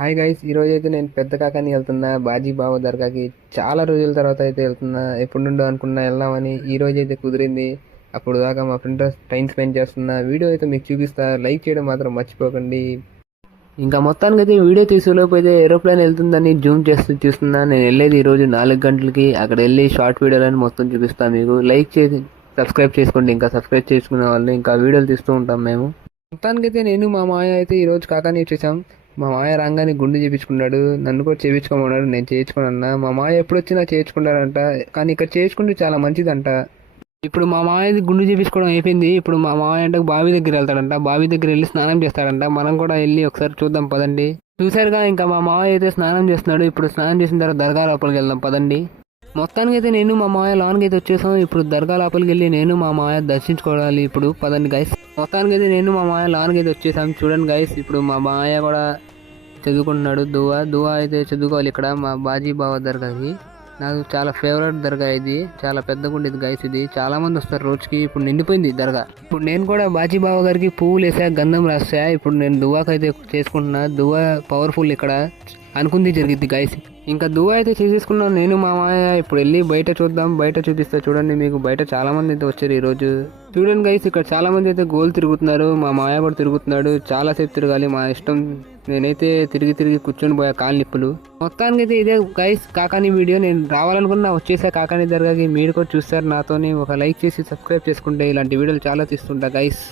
Hi guys, ఈరోజు అయితే నేను పెద్ద కాకాని వెళ్తున్నా బాజీ బావ దర్గాకి. చాలా రోజుల తర్వాత అయితే వెళ్తున్నా. ఎప్పుడు నుండో అనుకున్నా వెళ్దామని. ఈ రోజు అయితే కుదిరింది. అప్పుడు దాకా మా ఫ్రెండ్తో టైం స్పెండ్ చేస్తున్నా. వీడియో అయితే మీకు చూపిస్తా. లైక్ చేయడం మాత్రం మర్చిపోకండి. ఇంకా మొత్తానికి అయితే వీడియో తీసేలోపు అయితే ఏరోప్లేన్ వెళ్తుందని జూమ్ చేస్తూ చూస్తున్నా. నేను వెళ్ళేది ఈ రోజు 4 గంటలకి. అక్కడ వెళ్ళి షార్ట్ వీడియోలని మొత్తం చూపిస్తాను మీకు. లైక్ చేసి సబ్స్క్రైబ్ చేసుకోండి. ఇంకా సబ్స్క్రైబ్ చేసుకునే వాళ్ళు ఇంకా వీడియోలు తీస్తూ ఉంటాం మేము. మొత్తానికైతే నేను మా మాయ అయితే ఈ రోజు కాకాని వచ్చేసాం. మా మాయ రాగానే గుండు చేయించుకున్నాడు. నన్ను కూడా చేయించుకోమన్నాడు. నేను చేయించుకున్నా. మా మాయ ఎప్పుడు వచ్చినా చేయించుకుంటాడంట. కానీ ఇక్కడ చేయించుకుంటే చాలా మంచిదంట. ఇప్పుడు మా మాయది గుండు చేయించుకోవడం అయిపోయింది. ఇప్పుడు మా మాయ అంటే బావి దగ్గర వెళ్తాడంట. బావి దగ్గర వెళ్ళి స్నానం చేస్తాడంట. మనం కూడా వెళ్ళి ఒకసారి చూద్దాం పదండి. చూసారుగా, ఇంకా మా మాయ అయితే స్నానం చేస్తున్నాడు. ఇప్పుడు స్నానం చేసిన తర్వాత దర్గా లోపలికి వెళ్దాం పదండి. మొత్తానికి అయితే నేను మా మాయ లాన్కి అయితే వచ్చేసాం. ఇప్పుడు దర్గా లోపలికి వెళ్ళి నేను మా మాయ దర్శించుకోవాలి. ఇప్పుడు పదండి గైస్. మొత్తానికి అయితే నేను మా మాయ లాన్కి అయితే వచ్చేసాం. చూడండి గైస్, ఇప్పుడు మా మాయ కూడా చదువుకుంటున్నాడు. దువా అయితే చదువుకోవాలి ఇక్కడ మా బాజీ బావ దర్గాకి. నాకు చాలా ఫేవరెట్ దర్గా ఇది. చాలా పెద్దగా ఉండేది గైస్. ఇది చాలా మంది వస్తారు రోజుకి. ఇప్పుడు నిండిపోయింది దర్గా. ఇప్పుడు నేను కూడా బాజీ బావ గారికి పువ్వులు వేసా, గంధం రాసా. ఇప్పుడు నేను దువాకి అయితే చేసుకుంటున్నా. దువా పవర్ఫుల్ ఇక్కడ. అనుకుంది జరిగింది గైస్. ఇంకా దువా అయితే చేసేసుకున్నాను నేను మా మాయ. ఇప్పుడు వెళ్ళి బయట చూద్దాం. బయట చూపిస్తా చూడండి మీకు. బయట చాలా మంది అయితే వచ్చారు ఈ రోజు. చూడండి గైస్, ఇక్కడ చాలా మంది అయితే గోల్ తిరుగుతున్నారు. మా మాయ కూడా తిరుగుతున్నాడు. చాలా సేపు తిరగాలి, మా ఇష్టం. నేనైతే తిరిగి తిరిగి కూర్చొని పోయా, కాలు నిప్పులు. మొత్తానికి అయితే ఇదే గైస్ కాకాని వీడియో. నేను రావాలనుకున్నా, వచ్చేసా కాకాని దర్గాకి. మీరు కూడా చూస్తారు నాతోని. ఒక లైక్ చేసి సబ్స్క్రైబ్ చేసుకుంటే ఇలాంటి వీడియోలు చాలా తీస్తుంటా గైస్.